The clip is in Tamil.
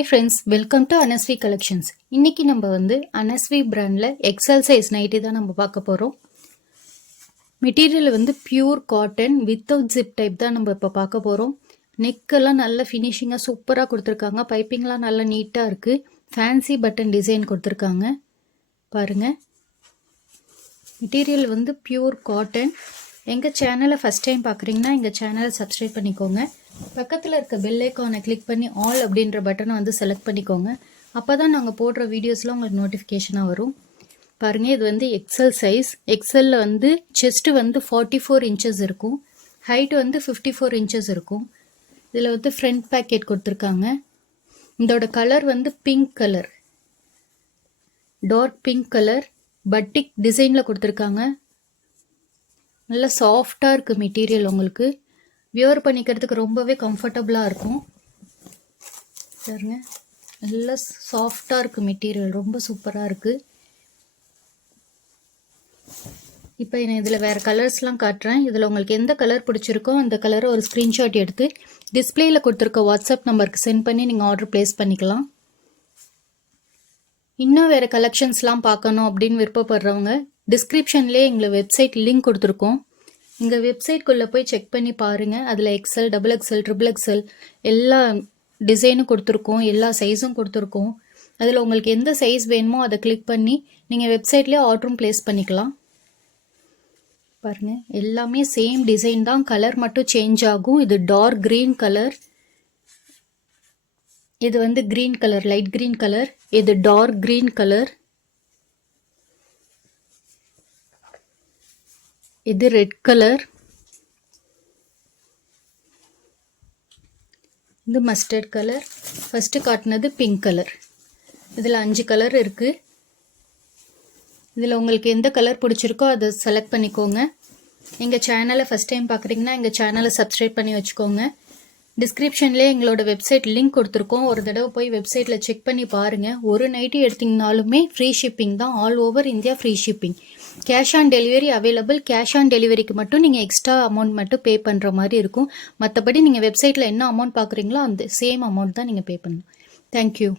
Hi friends, welcome to Anaswi collections. இன்றைக்கி நம்ம வந்து அனஸ்வி பிராண்டில் எக்ஸல் சைஸ் நைட்டி தான் நம்ம பார்க்க போகிறோம். மெட்டீரியல் வந்து pure cotton without zip type தான் நம்ம இப்போ பார்க்க போகிறோம். நெக்கெல்லாம் நல்ல ஃபினிஷிங்காக சூப்பராக கொடுத்துருக்காங்க. பைப்பிங்லாம் நல்லா நீட்டாக இருக்குது. ஃபேன்சி பட்டன் டிசைன் கொடுத்துருக்காங்க பாருங்கள். மெட்டீரியல் வந்து பியூர் காட்டன். எங்கள் சேனலை ஃபஸ்ட் டைம் பார்க்குறீங்கன்னா எங்கள் சேனலை சப்ஸ்கிரைப் பண்ணிக்கோங்க. பக்கத்தில் இருக்க பெல் ஐக்கானை கிளிக் பண்ணி ஆல் அப்படின்ற பட்டனை வந்து செலக்ட் பண்ணிக்கோங்க. அப்போ தான் நாங்கள் போடுற வீடியோஸ்லாம் உங்களுக்கு நோட்டிஃபிகேஷனாக வரும். பாருங்கள், இது வந்து எக்ஸல் சைஸ். எக்ஸலில் வந்து செஸ்ட்டு வந்து 44 இன்ச்சஸ் இருக்கும். ஹைட்டு வந்து 54 இன்ச்சஸ் இருக்கும். இதில் வந்து ஃப்ரண்ட் பேக்கெட் கொடுத்துருக்காங்க. இதோட கலர் வந்து pink colour, dark pink colour பட்டிக் டிசைனில் கொடுத்துருக்காங்க. நல்லா சாஃப்டாக இருக்குது மெட்டீரியல். உங்களுக்கு வியர் பண்ணிக்கிறதுக்கு ரொம்பவே கம்ஃபர்டபுளாக இருக்கும். பாருங்க, நல்லா சாஃப்டாக இருக்குது மெட்டீரியல், ரொம்ப சூப்பராக இருக்குது. இப்போ நான் இதில் வேறு கலர்ஸ்லாம் காட்டுறேன். இதில் உங்களுக்கு எந்த கலர் பிடிச்சிருக்கோ அந்த கலரை ஒரு ஸ்க்ரீன்ஷாட் எடுத்து டிஸ்பிளேயில் கொடுத்துருக்க வாட்ஸ்அப் நம்பருக்கு சென்ட் பண்ணி நீங்கள் ஆர்டர் ப்ளேஸ் பண்ணிக்கலாம். இன்னும் வேறு கலெக்ஷன்ஸ்லாம் பார்க்கணும் அப்படின்னு விருப்பப்படுறவங்க டிஸ்கிரிப்ஷன்லேயே எங்களை வெப்சைட் லிங்க் கொடுத்துருக்கோம். எங்கள் வெப்சைட்குள்ளே போய் செக் பண்ணி பாருங்கள். அதில் XL, double XL, triple XL எல்லா டிசைனும் கொடுத்துருக்கோம், எல்லா சைஸும் கொடுத்துருக்கோம். அதில் உங்களுக்கு எந்த சைஸ் வேணுமோ அதை கிளிக் பண்ணி நீங்கள் வெப்சைட்லேயே ஆர்டரும் ப்ளேஸ் பண்ணிக்கலாம். பாருங்கள், எல்லாமே சேம் டிசைன் தான், கலர் மட்டும் சேஞ்ச் ஆகும். இது டார்க் க்ரீன் கலர், இது வந்து green colour, light green colour, இது டார்க் க்ரீன் கலர், இது ரெட் கலர், இது மஸ்டர்ட் கலர், ஃபஸ்ட்டு காட்டினது பிங்க் கலர். இதில் 5 கலர் இருக்குது. இதில் உங்களுக்கு எந்த கலர் பிடிச்சிருக்கோ அதை செலக்ட் பண்ணிக்கோங்க. எங்கள் சேனலை ஃபஸ்ட் டைம் பார்க்குறீங்கன்னா எங்கள் சேனலை சப்ஸ்கிரைப் பண்ணி வச்சுக்கோங்க. டிஸ்கிரிப்ஷன்லேயே எங்களோட வெப்சைட் லிங்க் கொடுத்துருக்கோம். ஒரு தடவை போய் வெப்சைட்டில் செக் பண்ணி பாருங்கள். ஒரு நைட்டி எடுத்திங்கனாலுமே ஃப்ரீ ஷிப்பிங் தான், all over India free shipping. Cash on delivery available. Cash on டெலிவரிக்கு மட்டும் நீங்கள் எக்ஸ்ட்ரா அமௌண்ட் மட்டும் பே பண்ணுற மாதிரி இருக்கும். மற்றபடி நீங்கள் வெப்சைட்டில் என்ன அமௌண்ட் பார்க்குறீங்களோ அந்த சேம் அமௌண்ட் தான் நீங்கள் பே பண்ணணும். தேங்க்யூ.